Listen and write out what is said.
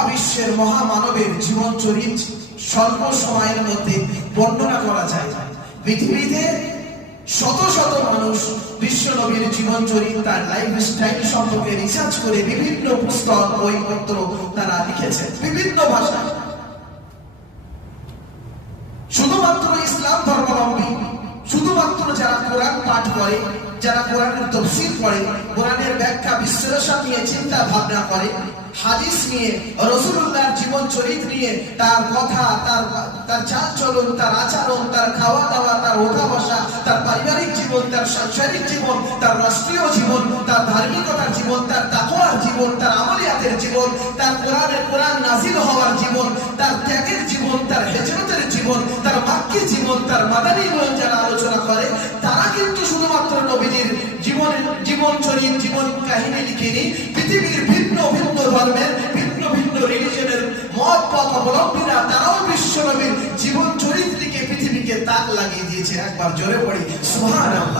মহাবিশ্বের মহামানবের জীবন চরিত স্বল্প সময়ের মধ্যে বর্ণনা করা যায়। পৃথিবীতে শত শত মানুষ বিশ্ব নবীর জীবন চরিত, তার লাইফ স্টাইল সম্পর্কে রিসার্চ করে বিভিন্ন পুস্তক বইপত্র তারা লিখেছে বিভিন্ন ভাষায়। শুধুমাত্র ইসলাম ধর্মাবলম্বী, শুধুমাত্র যারা কোরআন পাঠ করে, যারা কোরআনের তাফসীর করে, কোরআনের ব্যাখ্যা বিশ্লেষণ নিয়ে চিন্তা ভাবনা করে, হাদিস নিয়ে, রাসূলুল্লাহর জীবন চরিত্র নিয়ে, তার কথা, তার চাল চলন, তার আচরণ, তার খাওয়া দাওয়া, তার ওঠা বসা, তার পারিবারিক জীবন, তার সাংসারিক জীবন, তার রাষ্ট্রীয় জীবন, তার ধার্মিকতার জীবন, তার তাকওয়ার জীবন, তার আমলিয়াতের জীবন, তার কোরআন নাযিল হওয়ার জীবন, তার ত্যাগের জীবন, তার হিজরতের জীবন, তার মাক্কি জীবন, তার মাদানী জীবন যারা আলোচনা করে, তারা কিন্তু শুধুমাত্র নবীজির জীবন চরিত, জীবন কাহিনী লিখেনি। পৃথিবীর ভিন্ন ভিন্ন ধর্মের, ভিন্ন ভিন্ন রিলিজনের মত পথ অবলম্বীরা তারাও বিশ্ব নবীর জীবন চরিত লিখে পৃথিবীকে তাক লাগিয়ে দিয়েছে। একবার জোরে পড়ি সুবহানাল্লাহ।